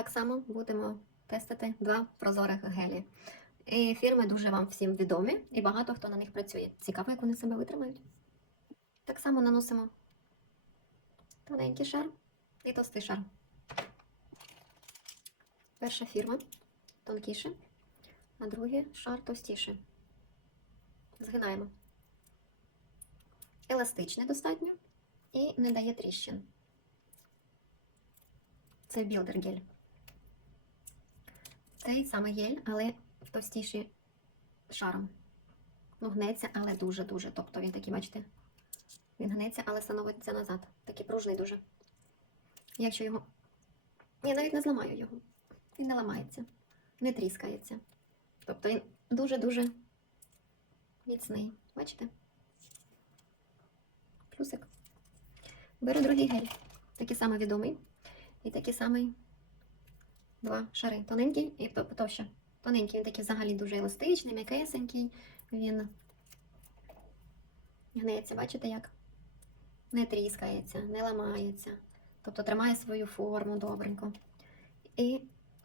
Так само будемо тестити два прозорих гелі. І фірми дуже вам всім відомі, і багато хто на них працює. Цікаво, як вони себе витримають. Так само наносимо тоненький шар і товстий шар. Перша фірма тонкіше, а другий шар товстіше. Згинаємо. Еластичне достатньо і не дає тріщин. Це білдер гель. Цей саме гель, але в товстіші шаром. Ну, гнеться, але дуже-дуже. Тобто він такий, бачите, він гнеться, але становиться назад. Такий пружний дуже. Якщо його. Я навіть не зламаю його. Він не ламається, не тріскається. Тобто він дуже-дуже міцний. Бачите? Плюсик. Беру другий гель. Такий самий відомий. І такий самий два шари. Тоненький і то- товще. Тоненький, він такий взагалі дуже еластичний, м'якесенький. Він гнеться, бачите як? Не тріскається, не ламається. Тобто тримає свою форму добренько. І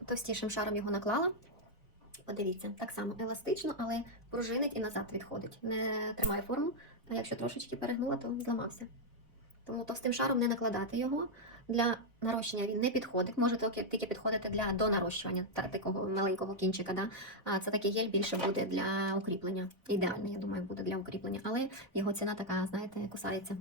товстішим шаром його наклала. Подивіться, так само еластично, але пружинить і назад відходить. Не тримає форму, а якщо трошечки перегнула, то зламався. Тому товстим шаром не накладати його. Для нарощення він не підходить. Може тільки підходити для донарощування та такого маленького кінчика. Да? А це такий гель більше буде для укріплення. Ідеальний, я думаю, буде для укріплення. Але його ціна така, знаєте, кусається.